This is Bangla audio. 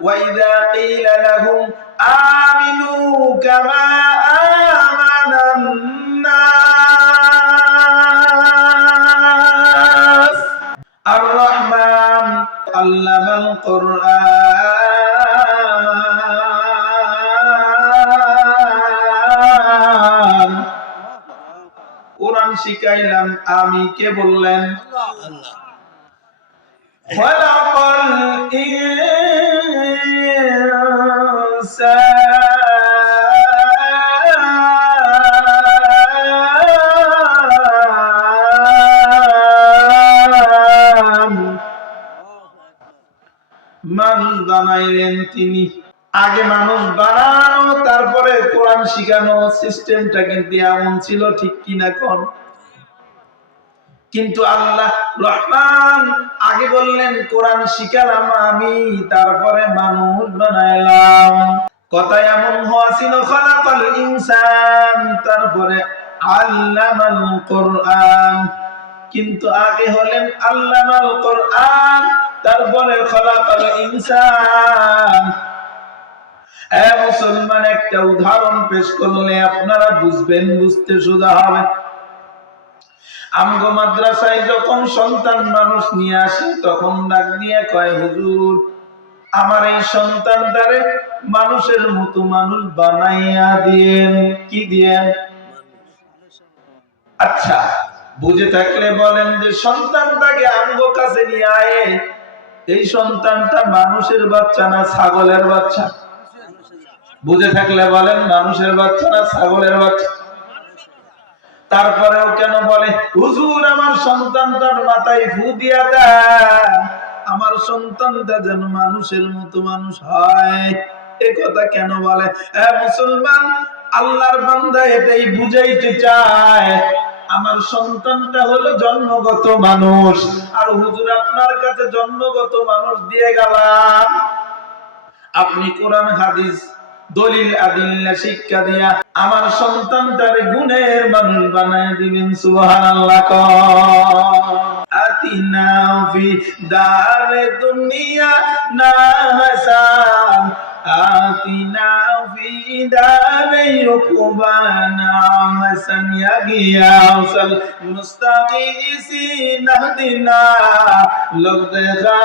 وإذا قيل لهم آمنوا كما آمن الناس الرحمن علم القرآن কোরআন শিখাইলাম আমি কে বললেন আল্লাহ خلق الإنسان মানুষ বানাইলেন তিনি। আগে মানুষ বানানো তারপরে কোরআন শিখানো, সিস্টেমটা কিন্তু এমন ছিল ঠিক কিনা কোন? কিন্তু আল্লাহ রহমান আগে বললেন, কোরআন শিখালাম আমি, তারপরে মানুষ বানাইলাম। কথা এমন হওয়া খলাকাল ইনসান তারপরে আল্লামাল কোরআন কিন্তু আগে হলেন আল্লামাল কোরআন তারপরে খলাকাল ইনসান এ মুসলমান একটা উদাহরণ পেশ করলে আপনারা বুঝবেন, বুঝতে সোজা হবে। আমগো মাদ্রাসায় যখন সন্তান মানুষ নিয়ে আসে, তখন ডাক দিয়ে কয়, হুজুর, আমার এই সন্তানটারে মানুষের মতো মানুষ বানাইয়া দিয়েন। কি দিয়েন আচ্ছা বুঝে থাকলে বলেন যে সন্তানটাকে আমগো কাছে নিয়ে আয়ে। এই সন্তানটা মানুষের বাচ্চা না ছাগলের বাচ্চা? বুঝে থাকলে বলেন মানুষের বাচ্চা না ছাগলের বাচ্চা? তারপরেও কেন বলে, হুজুর, আমার সন্তানটার মাথায় ফু দিয়া দেয় আমার সন্তানটা যেন মানুষের মতো মানুষ হয়। কথা কেন বলে? মুসলমান, আল্লাহর বান্দা এটাই বুঝাইতে চায়। আমার সন্তানটা হলো জন্মগত মানুষ। আর হুজুর, আপনার কাছে জন্মগত মানুষ দিয়ে গেলাম। আপনি কোরআন, হাদিস, দলিল, আদিল্লা, শিক্ষা দিয়া আমার সন্তানটার গুণের মানুষ বানায় দিবেন, সুবহানাল্লাহ ফি দারে দুনিয়া না হাসান আতিনা ফি দারে উকবানা হাসান ইয়া গিয়াসাল মুস্তাগিসিন নাহদিনা। লগদা